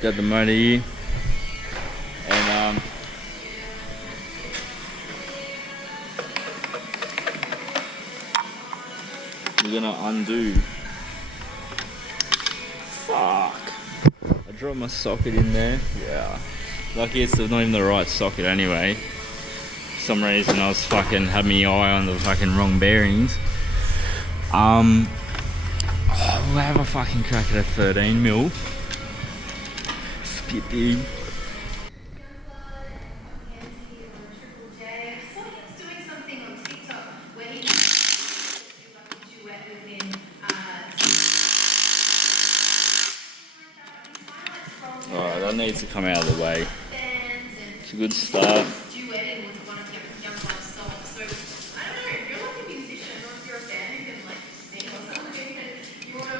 Got the motor here, and we're gonna undo. Fuck! I dropped my socket in there. Yeah. Lucky it's not even the right socket anyway. For some reason I was fucking had my eye on the fucking wrong bearings. We'll have a fucking crack at a 13 mil. Spit big. Alright, that needs to come out of the way. It's a good start.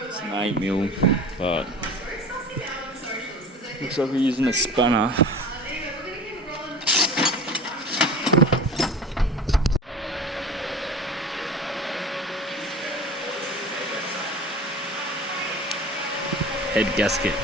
It's an 8 mil, but looks like we're using a spanner. Head gasket.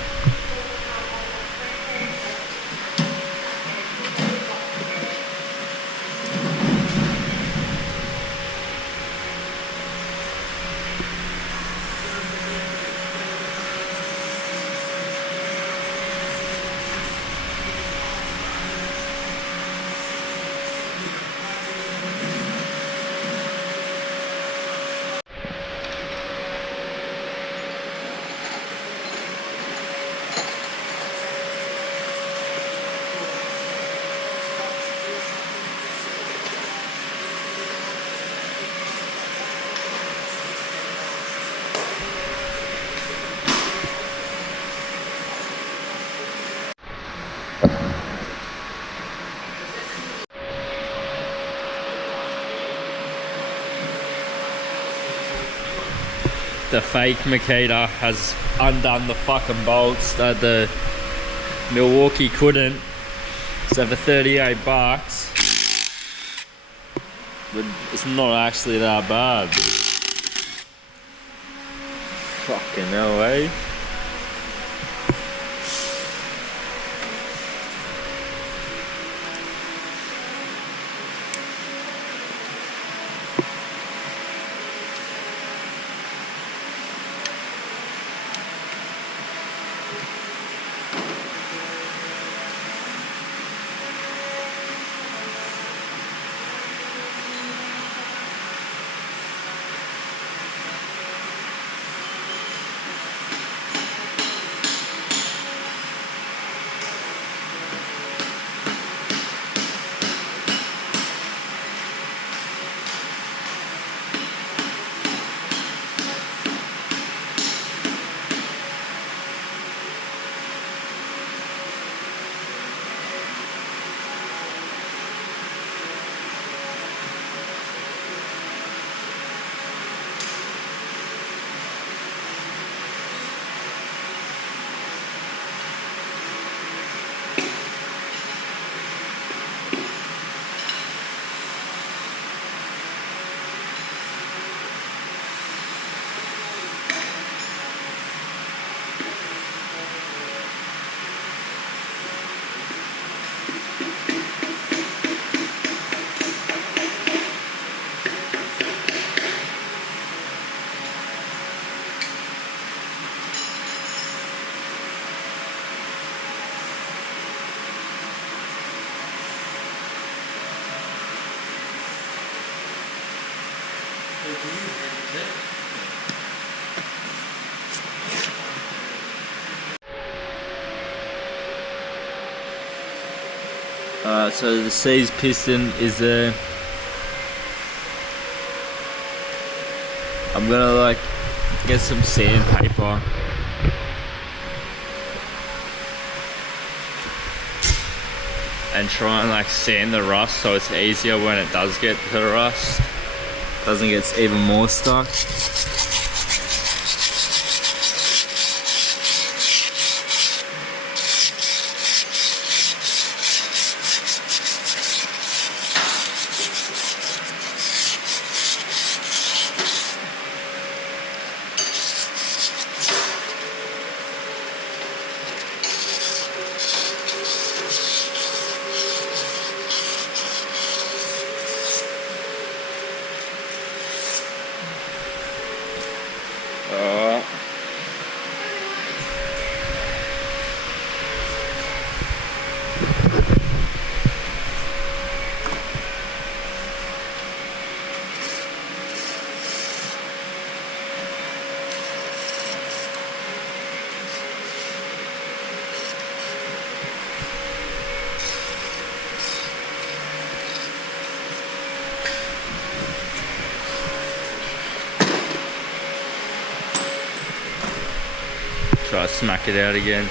The fake Makita has undone the fucking bolts that the Milwaukee couldn't. So for 38 bucks, it's not actually that bad. Fucking hell, eh? So the unsieze piston is there. I'm gonna like get some sandpaper and try and like sand the rust so it's easier when it does get to the rust. doesn't get even more stuck. Try to smack it out again.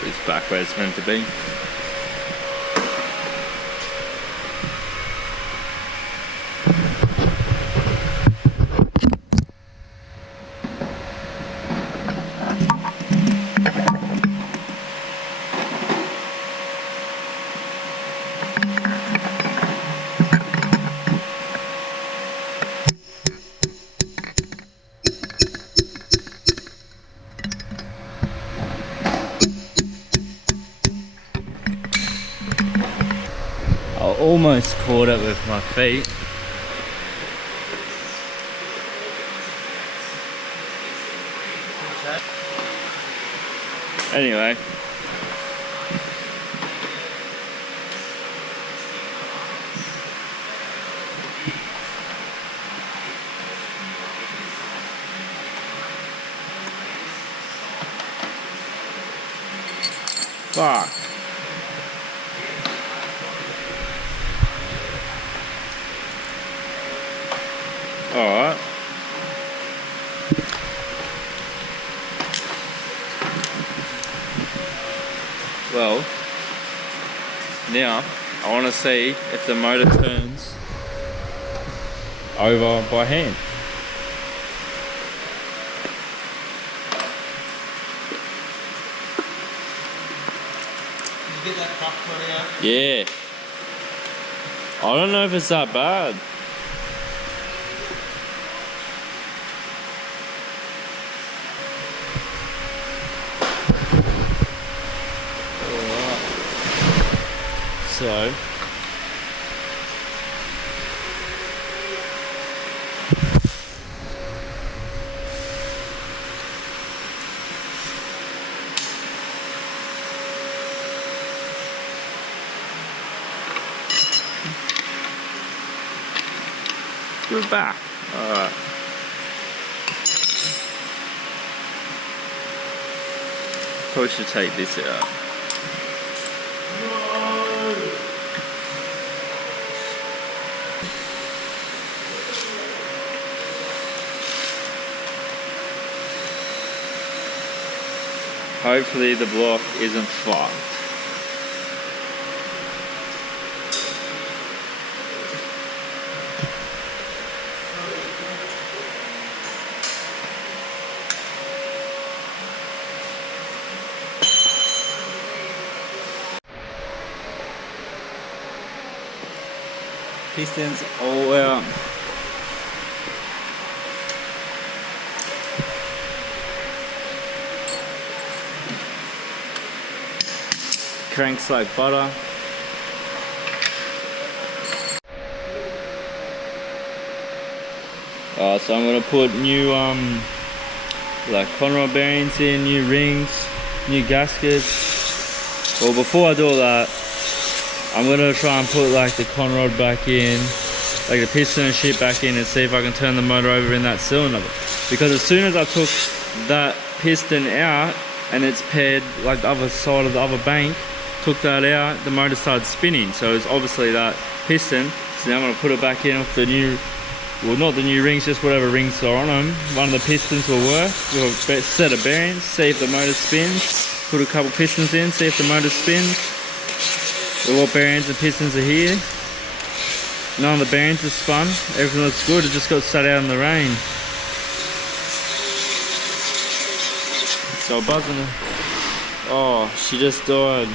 It's back where it's meant to be. Almost caught it with my feet. Anyway. Fuck. Alright. Well, now I want to see if the motor turns over by hand. Did you get that cup running out? Yeah. I don't know if it's that bad. So it back. Alright. Probably should take this out. Hopefully the block isn't fucked. Pistons all out. Cranks like butter. So I'm gonna put new like conrod bearings in, new rings, new gaskets. Well, before I do all that, I'm gonna try and put like the conrod back in, like the piston and shit back in, and see if I can turn the motor over in that cylinder. Because as soon as I took that piston out and it's paired like the other side of the other bank, took that out, the motor started spinning. So it's obviously that piston. So now I'm gonna put it back in with the new, well, not the new rings, just whatever rings are on them. One of the pistons will work. We'll set of bearings, see if the motor spins. Put a couple pistons in, see if the motor spins. All bearings and pistons are here. None of the bearings are spun. Everything looks good. It just got sat out in the rain. So buzzing. Oh, she just died.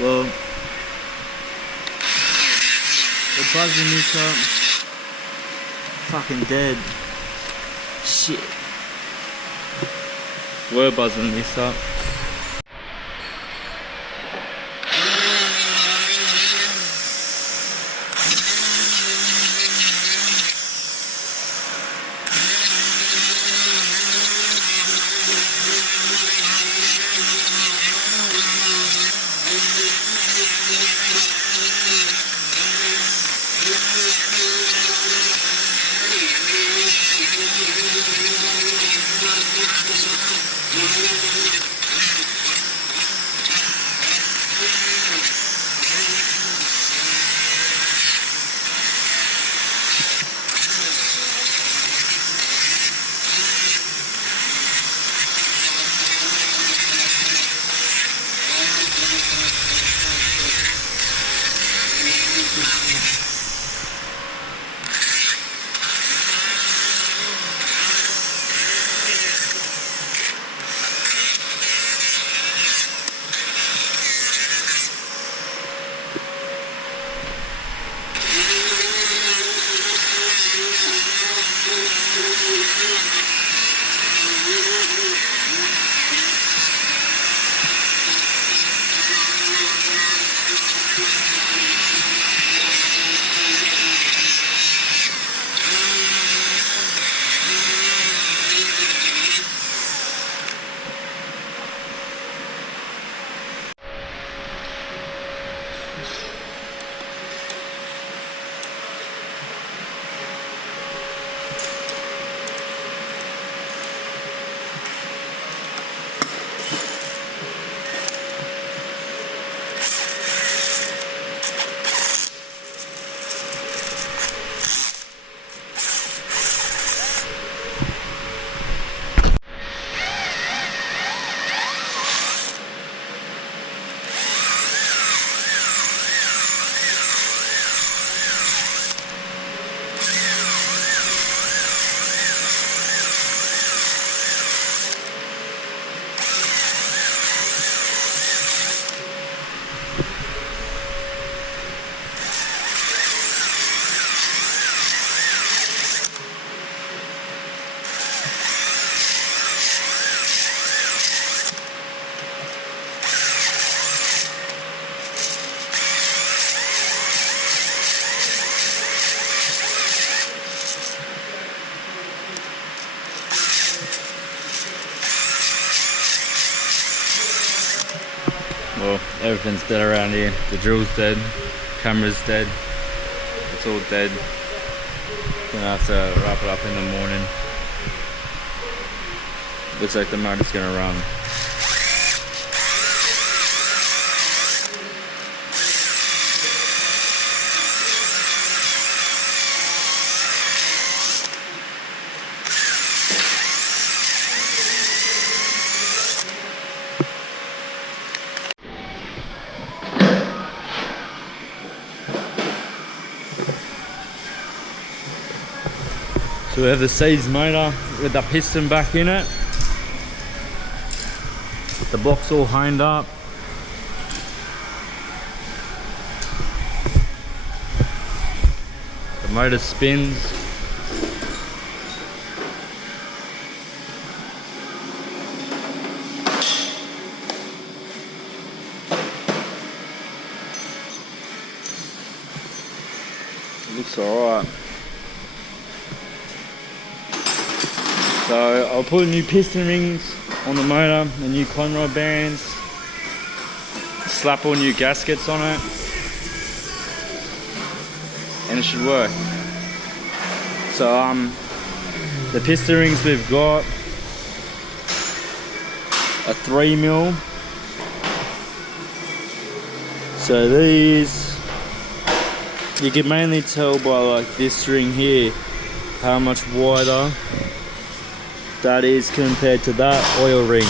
Well, we're buzzing this up. Fucking dead. Shit. We're buzzing this up. Well, everything's dead around here. The drill's dead, camera's dead, it's all dead. Gonna have to wrap it up in the morning. Looks like the motor's gonna run. So we have the Sidewayz motor with the piston back in it. The block's all honed up. The motor spins. It looks alright. So I'll put new piston rings on the motor, the new conrod bearings, slap all new gaskets on it, and it should work. So the piston rings we've got are 3mm. So these, you can mainly tell by like this ring here how much wider that is compared to that oil ring.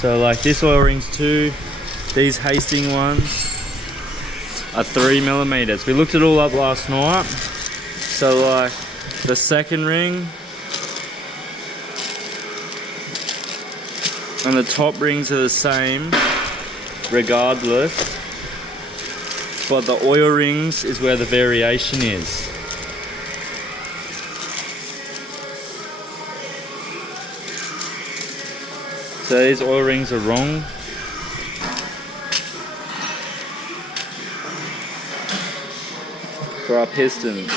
So like this oil ring's 2, these Hastings ones are 3mm. We looked it all up last night. So like the second ring and the top rings are the same regardless, but the oil rings is where the variation is. So these oil rings are wrong. For our piston.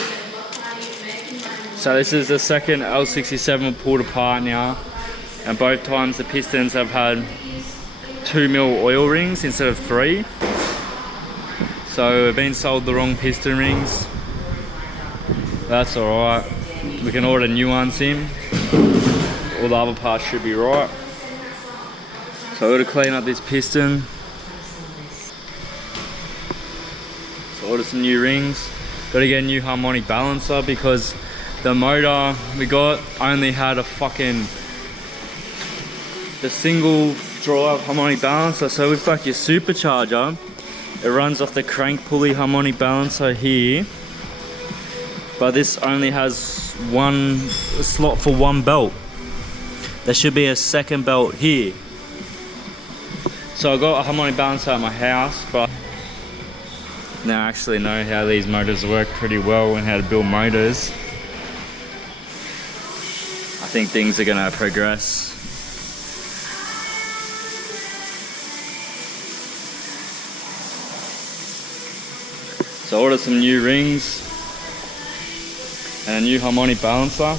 So this is the second L67 pulled apart now, and both times the pistons have had 2mm oil rings instead of 3. So we've been sold the wrong piston rings. That's alright. We can order new ones in. All the other parts should be right. So I gotta clean up this piston. So order some new rings. Gotta get a new harmonic balancer because the motor we got only had the single drive harmonic balancer. So with like your supercharger, it runs off the crank pulley harmonic balancer here. But this only has one slot for one belt. There should be a second belt here. So I got a harmonic balancer at my house, but now I actually know how these motors work pretty well and how to build motors. I think things are gonna progress. So I ordered some new rings and a new harmonic balancer.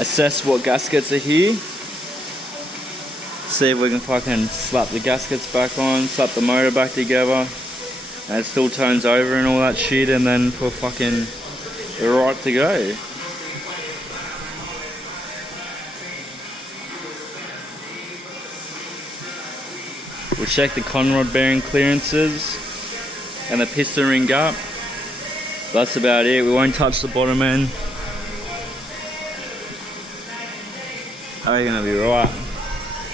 Assess what gaskets are here. See if we can fucking slap the gaskets back on, slap the motor back together, and it still turns over and all that shit, and then we're right to go. We'll check the conrod bearing clearances and the piston ring gap. That's about it. We won't touch the bottom end. I reckon it'll be right.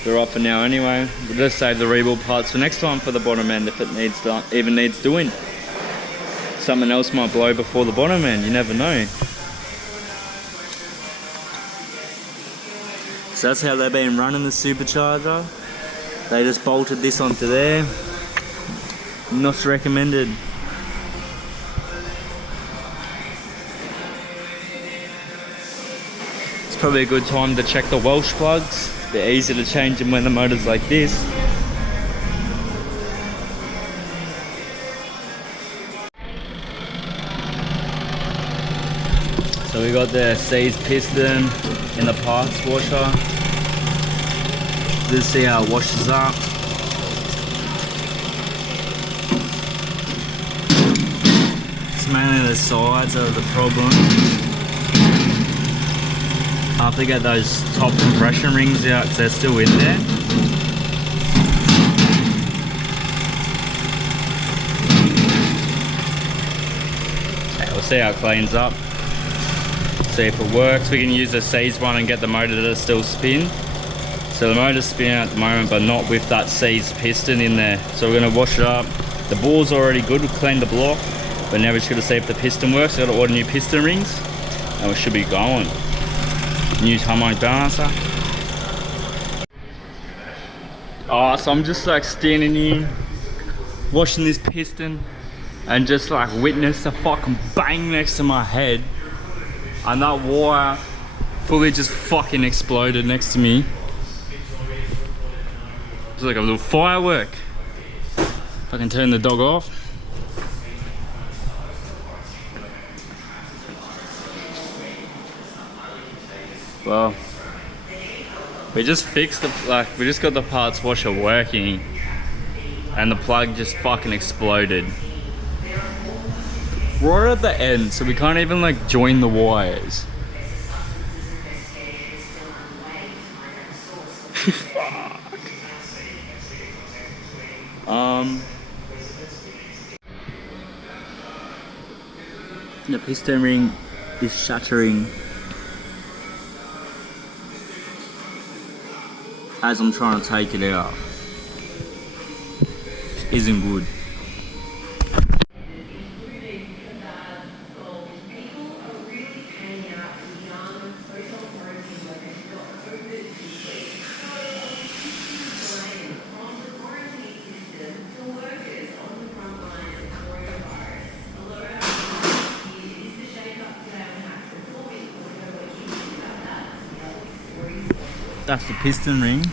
We're right for now anyway. We'll just save the rebuild parts for next time for the bottom end if it even needs doing. Something else might blow before the bottom end, you never know. So that's how they've been running the supercharger. They just bolted this onto there. Not recommended. It's probably a good time to check the Welsh plugs. They're easy to change them when the motor's like this. So we got the Sidewayz piston in the parts washer. Let's see how it washes up. mainly the sides are the problem. I have to get those top compression rings out because they're still in there. Okay, we'll see how it cleans up. See if it works. We can use the Sidewayz one and get the motor to still spin. So the motor's spinning at the moment, but not with that Sidewayz piston in there. So we're gonna wash it up. The bore's already good, we've cleaned the block, but now we're just gonna see if the piston works. We've got to order new piston rings, and we should be going. New harmonic balancer. Oh, so I'm just like standing here, washing this piston, and just like witness the fucking bang next to my head. And that wire fully just fucking exploded next to me. It's like a little firework. If I can turn the dog off. Well, we just fixed the, we just got the parts washer working, and the plug just fucking exploded. Right at the end, so we can't even like join the wires. Fuck. The piston ring is shattering as I'm trying to take it out. Isn't good. That's the piston ring.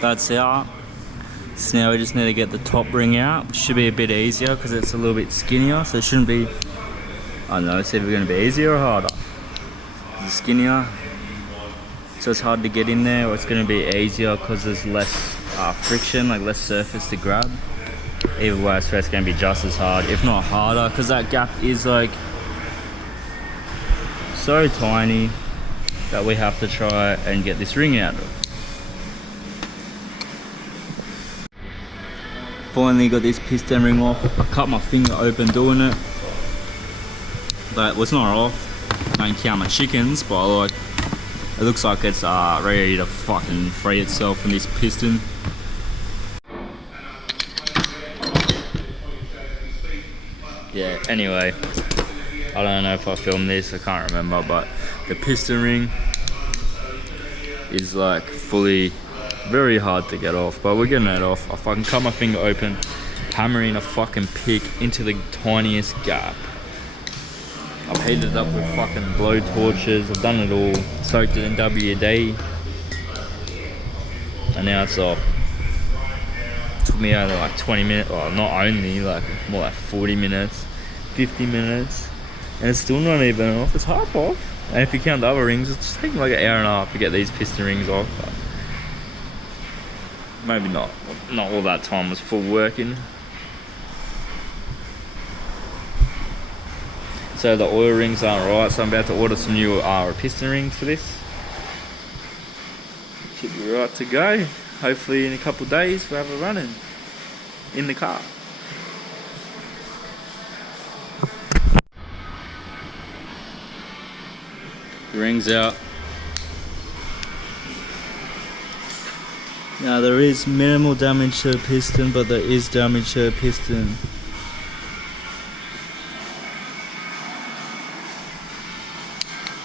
That's out. So now we just need to get the top ring out, which should be a bit easier because it's a little bit skinnier, so it shouldn't be, I don't know, let's see if it's going to be easier or harder. It's skinnier, so it's hard to get in there, or it's going to be easier because there's less friction, like less surface to grab. Either way, I swear it's going to be just as hard, if not harder, because that gap is like so tiny that we have to try and get this ring out of. Finally got this piston ring off. I cut my finger open doing it, but it's not off. I don't count my chickens, but like, it looks like it's ready to fucking free itself from this piston. Yeah, anyway, I don't know if I filmed this, I can't remember, but the piston ring is like fully, very hard to get off, but we're getting it off. I fucking cut my finger open, hammering a fucking pick into the tiniest gap. I've heated it up with fucking blow torches, I've done it all, soaked it in WD, and now it's off. Took me only like 20 minutes, well not only, like more like 40 minutes, 50 minutes, and it's still not even off. It's half off, and if you count the other rings, it's taking like an hour and a half to get these piston rings off, but maybe not all that time was full working. So the oil rings aren't right, so I'm about to order some new piston rings for this. Should be right to go. Hopefully in a couple of days we'll have it running in the car. The ring's out. Now there is minimal damage to the piston, but there is damage to the piston.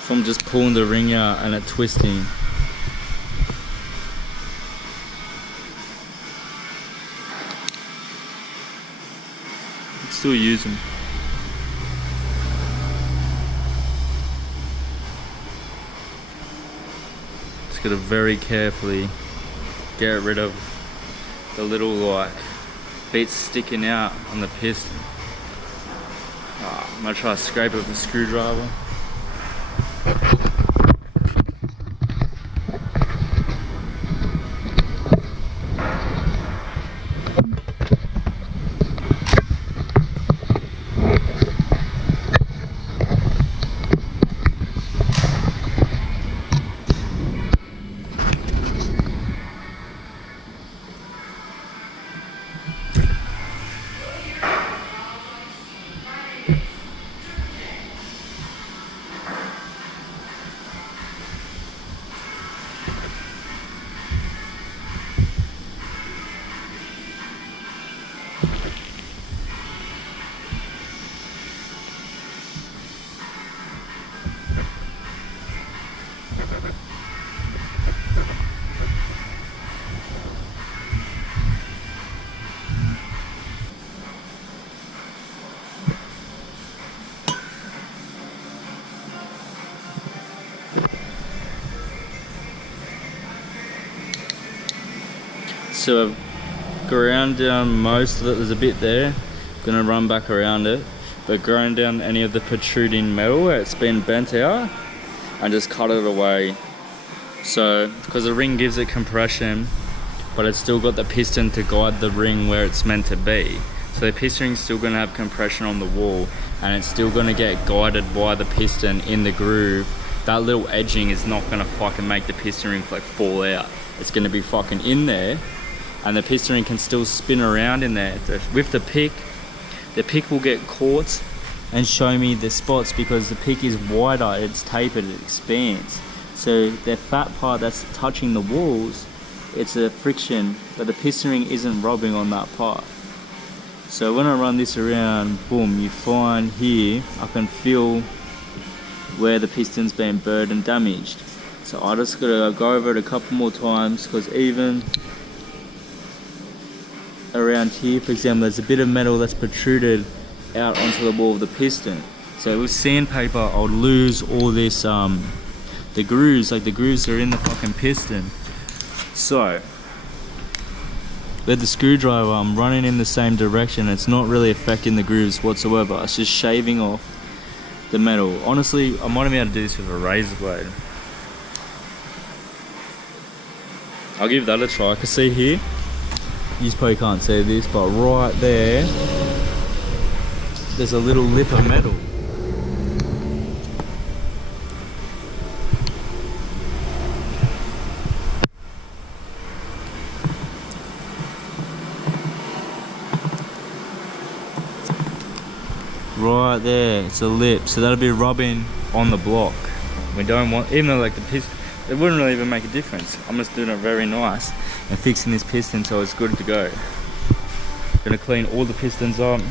From just pulling the ring out and it twisting. Still use them. Just gotta very carefully get rid of the little like bits sticking out on the piston. I'm gonna try to scrape it with a screwdriver. So I've ground down most of it. There's a bit there. Gonna run back around it, but ground down any of the protruding metal where it's been bent out and just cut it away. So because the ring gives it compression, but it's still got the piston to guide the ring where it's meant to be. So the piston ring's still gonna have compression on the wall, and it's still gonna get guided by the piston in the groove. That little edging is not gonna fucking make the piston ring like fall out. It's gonna be fucking in there, and the piston ring can still spin around in there. With the pick will get caught and show me the spots because the pick is wider, it's tapered, it expands. So the fat part that's touching the walls, it's a friction, but the piston ring isn't rubbing on that part. So when I run this around, boom, you find here, I can feel where the piston's been burred and damaged. So I just gotta go over it a couple more times, because even around here, for example, there's a bit of metal that's protruded out onto the wall of the piston. So with sandpaper, I would lose all this, the grooves, like the grooves are in the fucking piston. So with the screwdriver, I'm running in the same direction. It's not really affecting the grooves whatsoever. It's just shaving off the metal. Honestly, I might have been able to do this with a razor blade. I'll give that a try. I can see here, you probably can't see this, but right there, there's a little lip of metal. Right there, it's a lip, so that'll be rubbing on the block. We don't want, even though like the piston, it wouldn't really even make a difference. I'm just doing it very nice and fixing this piston so it's good to go. Gonna clean all the pistons up.